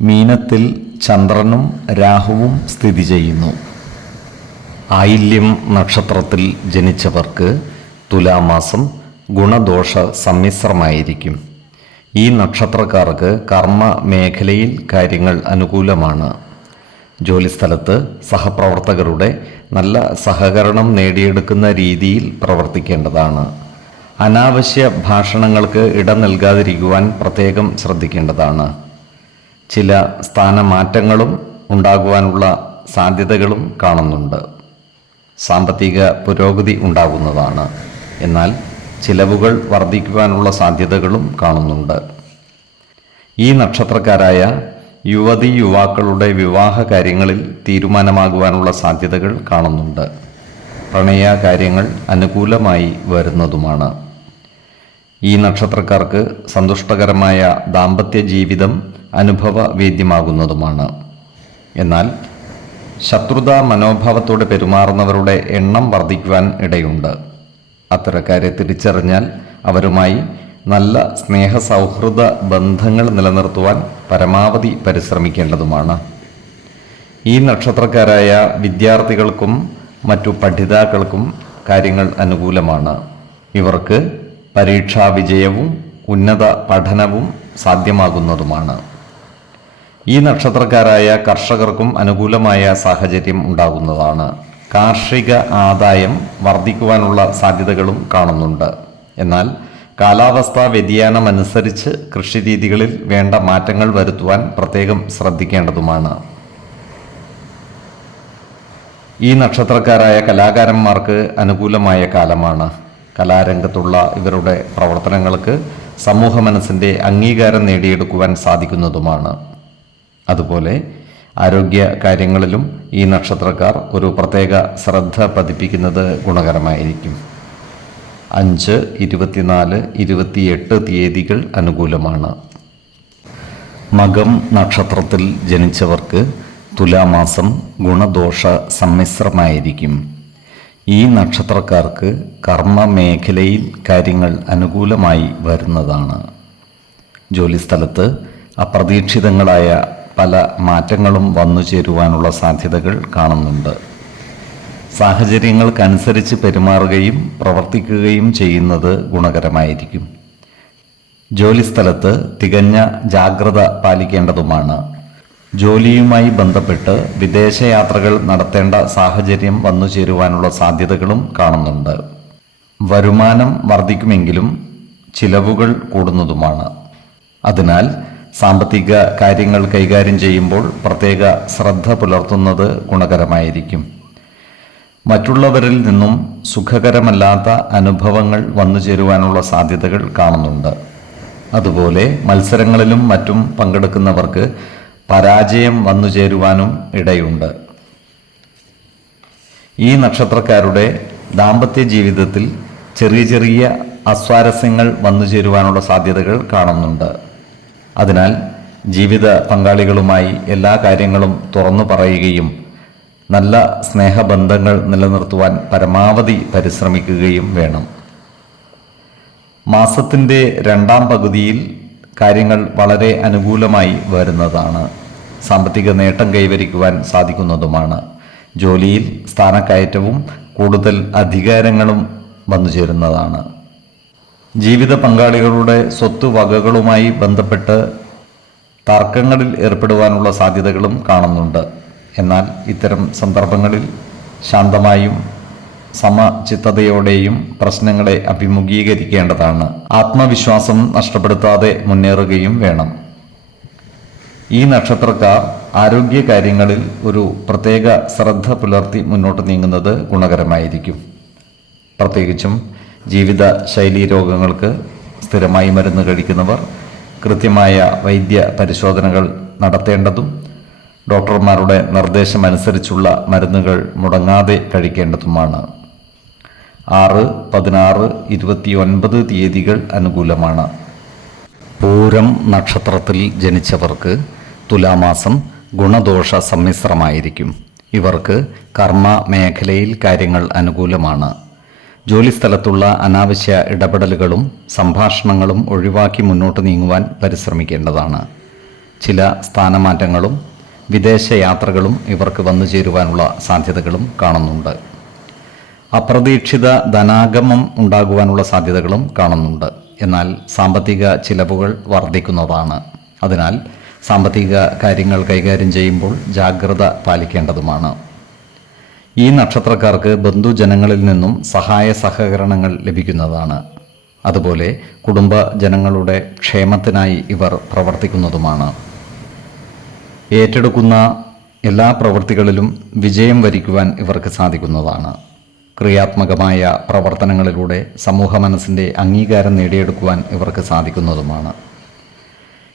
മീനത്തിൽ ചന്ദ്രനും രാഹുവും സ്ഥിതി ചെയ്യുന്നു. ആയില്യം നക്ഷത്രത്തിൽ ജനിച്ചവർക്ക് തുലാമാസം ഗുണദോഷ സമ്മിശ്രമായിരിക്കും. ഈ നക്ഷത്രക്കാർക്ക് കർമ്മ മേഖലയിൽ കാര്യങ്ങൾ അനുകൂലമാണ്. ജോലിസ്ഥലത്ത് സഹപ്രവർത്തകരുടെ നല്ല സഹകരണം നേടിയെടുക്കുന്ന രീതിയിൽ പ്രവർത്തിക്കേണ്ടതാണ്. അനാവശ്യ ഭാഷണങ്ങൾക്ക് ഇടം നൽകാതിരിക്കുവാൻ പ്രത്യേകം ശ്രദ്ധിക്കേണ്ടതാണ്. ചില സ്ഥാനമാറ്റങ്ങളും ഉണ്ടാകുവാനുള്ള സാധ്യതകളും കാണുന്നുണ്ട്. സാമ്പത്തിക പുരോഗതി ഉണ്ടാകുന്നതാണ്. എന്നാൽ ചിലവുകൾ വർദ്ധിക്കുവാനുള്ള സാധ്യതകളും കാണുന്നുണ്ട്. ഈ നക്ഷത്രക്കാരായ യുവതി യുവാക്കളുടെ വിവാഹ കാര്യങ്ങളിൽ തീരുമാനമാകുവാനുള്ള സാധ്യതകൾ കാണുന്നുണ്ട്. പ്രണയ കാര്യങ്ങൾ അനുകൂലമായി വരുന്നതുമാണ്. ഈ നക്ഷത്രക്കാർക്ക് സന്തുഷ്ടകരമായ ദാമ്പത്യ ജീവിതം അനുഭവവേദ്യമാകുന്നതുമാണ്. എന്നാൽ ശത്രുതാ മനോഭാവത്തോടെ പെരുമാറുന്നവരുടെ എണ്ണം വർദ്ധിക്കുവാൻ ഇടയുണ്ട്. അത്തരക്കാരെ തിരിച്ചറിഞ്ഞാൽ അവരുമായി നല്ല സ്നേഹ സൗഹൃദ ബന്ധങ്ങൾ നിലനിർത്തുവാൻ പരമാവധി പരിശ്രമിക്കേണ്ടതുമാണ്. ഈ നക്ഷത്രക്കാരായ വിദ്യാർത്ഥികൾക്കും മറ്റു പഠിതാക്കൾക്കും കാര്യങ്ങൾ അനുകൂലമാണ്. ഇവർക്ക് പരീക്ഷാ വിജയവും ഉന്നത പഠനവും സാധ്യമാകുന്നതുമാണ്. ഈ നക്ഷത്രക്കാരായ കർഷകർക്കും അനുകൂലമായ സാഹചര്യം ഉണ്ടാകുന്നതാണ്. കാർഷിക ആദായം വർദ്ധിക്കുവാനുള്ള സാധ്യതകളും കാണുന്നുണ്ട്. എന്നാൽ കാലാവസ്ഥാ വ്യതിയാനം അനുസരിച്ച് കൃഷിരീതികളിൽ വേണ്ട മാറ്റങ്ങൾ വരുത്തുവാൻ പ്രത്യേകം ശ്രദ്ധിക്കേണ്ടതുമാണ്. ഈ നക്ഷത്രക്കാരായ കലാകാരന്മാർക്ക് അനുകൂലമായ കാലമാണ്. കലാരംഗത്തുള്ള ഇവരുടെ പ്രവർത്തനങ്ങൾക്ക് സമൂഹ മനസ്സിന്റെ അംഗീകാരം നേടിയെടുക്കുവാൻ സാധിക്കുന്നതുമാണ്. അതുപോലെ ആരോഗ്യ കാര്യങ്ങളിലും ഈ നക്ഷത്രക്കാർ ഒരു പ്രത്യേക ശ്രദ്ധ പതിപ്പിക്കുന്നത് ഗുണകരമായിരിക്കും. അഞ്ച് ഇരുപത്തിനാല് ഇരുപത്തിയെട്ട് തീയതികൾ അനുകൂലമാണ്. മകം നക്ഷത്രത്തിൽ ജനിച്ചവർക്ക് തുലാമാസം ഗുണദോഷ സമ്മിശ്രമായിരിക്കും. ഈ നക്ഷത്രക്കാർക്ക് കർമ്മ മേഖലയിൽ കാര്യങ്ങൾ അനുകൂലമായി വരുന്നതാണ്. ജോലിസ്ഥലത്ത് അപ്രതീക്ഷിതങ്ങളായ പല മാറ്റങ്ങളും വന്നു ചേരുവാനുള്ള സാധ്യതകൾ കാണുന്നുണ്ട്. സാഹചര്യങ്ങൾക്കനുസരിച്ച് പെരുമാറുകയും പ്രവർത്തിക്കുകയും ചെയ്യുന്നത് ഗുണകരമായിരിക്കും. ജോലിസ്ഥലത്ത് തികഞ്ഞ ജാഗ്രത പാലിക്കേണ്ടതുമാണ്. ജോലിയുമായി ബന്ധപ്പെട്ട് വിദേശയാത്രകൾ നടത്തേണ്ട സാഹചര്യം വന്നു ചേരുവാനുള്ള സാധ്യതകളും കാണുന്നുണ്ട്. വരുമാനം വർദ്ധിക്കുമെങ്കിലും ചിലവുകൾ കൂടുന്നതുമാണ്. അതിനാൽ സാമ്പത്തിക കാര്യങ്ങൾ കൈകാര്യം ചെയ്യുമ്പോൾ പ്രത്യേക ശ്രദ്ധ പുലർത്തുന്നത് ഗുണകരമായിരിക്കും. മറ്റുള്ളവരിൽ നിന്നും സുഖകരമല്ലാത്ത അനുഭവങ്ങൾ വന്നു ചേരുവാനുള്ള സാധ്യതകൾ കാണുന്നുണ്ട്. അതുപോലെ മത്സരങ്ങളിലും മറ്റും പങ്കെടുക്കുന്നവർക്ക് പരാജയം വന്നു ചേരുവാനും ഇടയുണ്ട്. ഈ നക്ഷത്രക്കാരുടെ ദാമ്പത്യ ജീവിതത്തിൽ ചെറിയ ചെറിയ അസ്വാരസ്യങ്ങൾ വന്നു ചേരുവാനുള്ള സാധ്യതകൾ കാണുന്നുണ്ട്. അതിനാൽ ജീവിത പങ്കാളികളുമായി എല്ലാ കാര്യങ്ങളും തുറന്നു പറയുകയും നല്ല സ്നേഹബന്ധങ്ങൾ നിലനിർത്തുവാൻ പരമാവധി പരിശ്രമിക്കുകയും വേണം. മാസത്തിന്റെ രണ്ടാം പകുതിയിൽ കാര്യങ്ങൾ വളരെ അനുകൂലമായി വരുന്നതാണ്. സാമ്പത്തിക നേട്ടം കൈവരിക്കുവാൻ സാധിക്കുന്നതുമാണ്. ജോലിയിൽ സ്ഥാനക്കയറ്റവും കൂടുതൽ അധികാരങ്ങളും വന്നു ചേരുന്നതാണ് ജീവിത പങ്കാളികളുടെ സ്വത്ത് വകകളുമായി ബന്ധപ്പെട്ട് തർക്കങ്ങളിൽ ഏർപ്പെടുവാനുള്ള സാധ്യതകളും കാണുന്നുണ്ട്. എന്നാൽ ഇത്തരം സന്ദർഭങ്ങളിൽ ശാന്തമായും സമചിത്തതയോടെയും പ്രശ്നങ്ങളെ അഭിമുഖീകരിക്കേണ്ടതാണ്. ആത്മവിശ്വാസം നഷ്ടപ്പെടുത്താതെ മുന്നേറുകയും വേണം. ഈ നക്ഷത്രക്കാർ ആരോഗ്യ കാര്യങ്ങളിൽ ഒരു പ്രത്യേക ശ്രദ്ധ പുലർത്തി മുന്നോട്ട് നീങ്ങുന്നത് ഗുണകരമായിരിക്കും. പ്രത്യേകിച്ചും ജീവിത ശൈലീ രോഗങ്ങൾക്ക് സ്ഥിരമായി മരുന്ന് കഴിക്കുന്നവർ കൃത്യമായ വൈദ്യ പരിശോധനകൾ നടത്തേണ്ടതും ഡോക്ടർമാരുടെ നിർദ്ദേശമനുസരിച്ചുള്ള മരുന്നുകൾ മുടങ്ങാതെ കഴിക്കേണ്ടതുമാണ്. ആറ് പതിനാറ് ഇരുപത്തിയൊൻപത് തീയതികൾ അനുകൂലമാണ്. പൂരം നക്ഷത്രത്തിൽ ജനിച്ചവർക്ക് തുലാമാസം ഗുണദോഷ സമ്മിശ്രമായിരിക്കും. ഇവർക്ക് കർമ്മ മേഖലയിൽ കാര്യങ്ങൾ അനുകൂലമാണ്. ജോലിസ്ഥലത്തുള്ള അനാവശ്യ ഇടപെടലുകളും സംഭാഷണങ്ങളും ഒഴിവാക്കി മുന്നോട്ട് നീങ്ങുവാൻ പരിശ്രമിക്കേണ്ടതാണ്. ചില സ്ഥാനമാറ്റങ്ങളും വിദേശ യാത്രകളും ഇവർക്ക് വന്നു ചേരുവാനുള്ള സാധ്യതകളും കാണുന്നുണ്ട്. അപ്രതീക്ഷിത ധനാഗമം ഉണ്ടാകുവാനുള്ള സാധ്യതകളും കാണുന്നുണ്ട്. എന്നാൽ സാമ്പത്തിക ചിലവുകൾ വർദ്ധിക്കുന്നതാണ്. അതിനാൽ സാമ്പത്തിക കാര്യങ്ങൾ കൈകാര്യം ചെയ്യുമ്പോൾ ജാഗ്രത പാലിക്കേണ്ടതുമാണ്. ഈ നക്ഷത്രക്കാർക്ക് ബന്ധുജനങ്ങളിൽ നിന്നും സഹായ സഹകരണങ്ങൾ ലഭിക്കുന്നതാണ്. അതുപോലെ കുടുംബ ജനങ്ങളുടെ ക്ഷേമത്തിനായി ഇവർ പ്രവർത്തിക്കുന്നതുമാണ്. ഏറ്റെടുക്കുന്ന എല്ലാ പ്രവൃത്തികളിലും വിജയം വരിക്കുവാൻ ഇവർക്ക് സാധിക്കുന്നതാണ്. ക്രിയാത്മകമായ പ്രവർത്തനങ്ങളിലൂടെ സമൂഹ മനസ്സിന്റെ അംഗീകാരം നേടിയെടുക്കുവാൻ ഇവർക്ക് സാധിക്കുന്നതുമാണ്.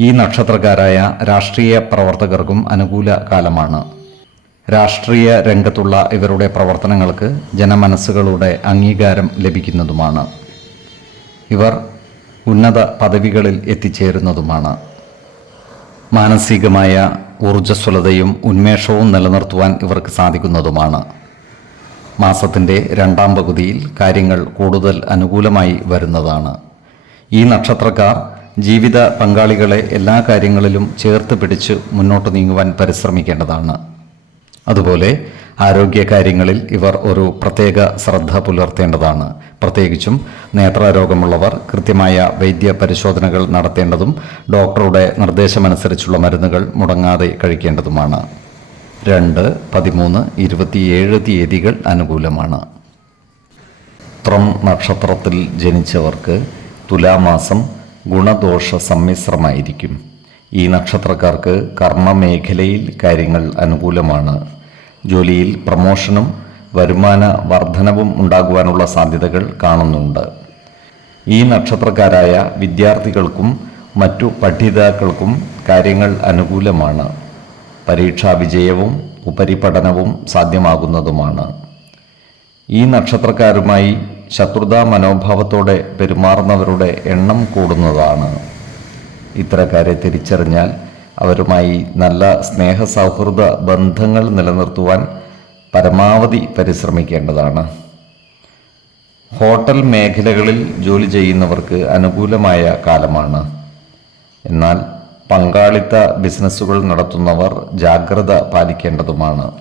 ഈ നക്ഷത്രക്കാരായ രാഷ്ട്രീയ പ്രവർത്തകർക്കും അനുകൂല കാലമാണ്. രാഷ്ട്രീയ രംഗത്തുള്ള ഇവരുടെ പ്രവർത്തനങ്ങൾക്ക് ജനമനസ്സുകളുടെ അംഗീകാരം ലഭിക്കുന്നതുമാണ്. ഇവർ ഉന്നത പദവികളിൽ എത്തിച്ചേരുന്നതുമാണ്. മാനസികമായ ഊർജസ്വലതയും ഉന്മേഷവും നിലനിർത്തുവാൻ ഇവർക്ക് സാധിക്കുന്നതുമാണ്. മാസത്തിന്റെ രണ്ടാം പകുതിയിൽ കാര്യങ്ങൾ കൂടുതൽ അനുകൂലമായി വരുന്നതാണ്. ഈ നക്ഷത്രക്കാർ ജീവിത പങ്കാളികളെ എല്ലാ കാര്യങ്ങളിലും ചേർത്ത് പിടിച്ച് മുന്നോട്ട് നീങ്ങുവാൻ പരിശ്രമിക്കേണ്ടതാണ്. അതുപോലെ ആരോഗ്യകാര്യങ്ങളിൽ ഇവർ ഒരു പ്രത്യേക ശ്രദ്ധ പുലർത്തേണ്ടതാണ്. പ്രത്യേകിച്ചും നേത്രരോഗമുള്ളവർ കൃത്യമായ വൈദ്യ പരിശോധനകൾ നടത്തേണ്ടതും ഡോക്ടറുടെ നിർദ്ദേശമനുസരിച്ചുള്ള മരുന്നുകൾ മുടങ്ങാതെ കഴിക്കേണ്ടതുമാണ്. രണ്ട് പതിമൂന്ന് ഇരുപത്തിയേഴ് തീയതികൾ അനുകൂലമാണ്. ത്രം നക്ഷത്രത്തിൽ ജനിച്ചവർക്ക് തുലാമാസം ഗുണദോഷ സമ്മിശ്രമായിരിക്കും ഈ നക്ഷത്രക്കാർക്ക് കർമ്മമേഖലയിൽ കാര്യങ്ങൾ അനുകൂലമാണ്. ജോലിയിൽ പ്രമോഷനും വരുമാന വർധനവും ഉണ്ടാകുവാനുള്ള സാധ്യതകൾ കാണുന്നുണ്ട്. ഈ നക്ഷത്രക്കാരായ വിദ്യാർത്ഥികൾക്കും മറ്റു പഠിതാക്കൾക്കും കാര്യങ്ങൾ അനുകൂലമാണ്. പരീക്ഷാ വിജയവും ഉപരിപഠനവും സാധ്യമാകുന്നതുമാണ്. ഈ നക്ഷത്രക്കാരുമായി ശത്രുതാ മനോഭാവത്തോടെ പെരുമാറുന്നവരുടെ എണ്ണം കൂടുന്നതാണ്. ഇത്തരക്കാരെ തിരിച്ചറിഞ്ഞാൽ അവരുമായി നല്ല സ്നേഹ സൗഹൃദ ബന്ധങ്ങൾ നിലനിർത്തുവാൻ പരമാവധി പരിശ്രമിക്കേണ്ടതാണ്. ഹോട്ടൽ മേഖലകളിൽ ജോലി ചെയ്യുന്നവർക്ക് അനുകൂലമായ കാലമാണ്. എന്നാൽ പങ്കാളിത്ത ബിസിനസ്സുകൾ നടത്തുന്നവർ ജാഗ്രത പാലിക്കേണ്ടതുമാണ്.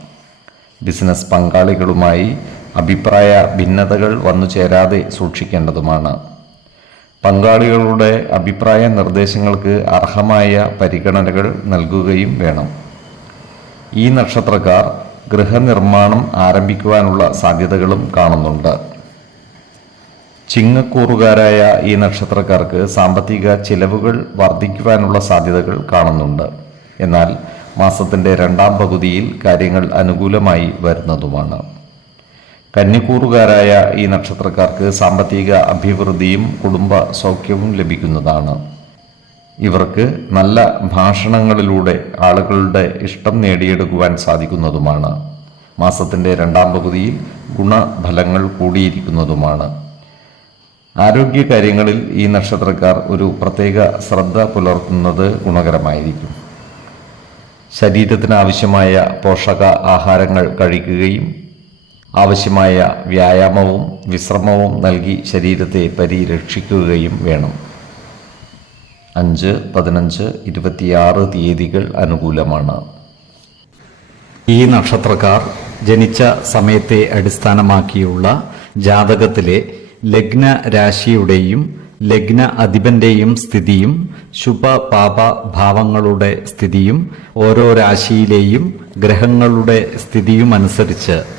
ബിസിനസ് പങ്കാളികളുമായി അഭിപ്രായ ഭിന്നതകൾ വന്നു ചേരാതെ സൂക്ഷിക്കേണ്ടതുമാണ്. പങ്കാളികളുടെ അഭിപ്രായ നിർദ്ദേശങ്ങൾക്ക് അർഹമായ പരിഗണനകൾ നൽകുകയും വേണം. ഈ നക്ഷത്രക്കാർ ഗൃഹനിർമ്മാണം ആരംഭിക്കുവാനുള്ള സാധ്യതകളും കാണുന്നുണ്ട്. ചിങ്ങക്കൂറുകാരായ ഈ നക്ഷത്രക്കാർക്ക് സാമ്പത്തിക ചിലവുകൾ വർദ്ധിക്കുവാനുള്ള സാധ്യതകൾ കാണുന്നുണ്ട്. എന്നാൽ മാസത്തിന്റെ രണ്ടാം പകുതിയിൽ കാര്യങ്ങൾ അനുകൂലമായി വരുന്നതുമാണ്. കന്നിക്കൂറുകാരായ ഈ നക്ഷത്രക്കാർക്ക് സാമ്പത്തിക അഭിവൃദ്ധിയും കുടുംബ സൗഖ്യവും ലഭിക്കുന്നതാണ്. ഇവർക്ക് നല്ല ഭാഷണങ്ങളിലൂടെ ആളുകളുടെ ഇഷ്ടം നേടിയെടുക്കുവാൻ സാധിക്കുന്നതുമാണ്. മാസത്തിന്റെ രണ്ടാം പകുതിയിൽ ഗുണഫലങ്ങൾ കൂടിയിരിക്കുന്നതുമാണ്. ആരോഗ്യ കാര്യങ്ങളിൽ ഈ നക്ഷത്രക്കാർ ഒരു പ്രത്യേക ശ്രദ്ധ പുലർത്തുന്നത് ഗുണകരമായിരിക്കും. ശരീരത്തിന് ആവശ്യമായ പോഷക ആഹാരങ്ങൾ കഴിക്കുകയും ആവശ്യമായ വ്യായാമവും വിശ്രമവും നൽകി ശരീരത്തെ പരിരക്ഷിക്കുകയും വേണം. അഞ്ച് പതിനഞ്ച് ഇരുപത്തിയാറ് തീയതികൾ അനുകൂലമാണ്. ഈ നക്ഷത്രക്കാർ ജനിച്ച സമയത്തെ അടിസ്ഥാനമാക്കിയുള്ള ജാതകത്തിലെ ലഗ്ന രാശിയുടെയും ലഗ്ന അധിപന്റെയും സ്ഥിതിയും ശുഭ പാപ ഭാവങ്ങളുടെ സ്ഥിതിയും ഓരോ രാശിയിലെയും ഗ്രഹങ്ങളുടെ സ്ഥിതിയും അനുസരിച്ച്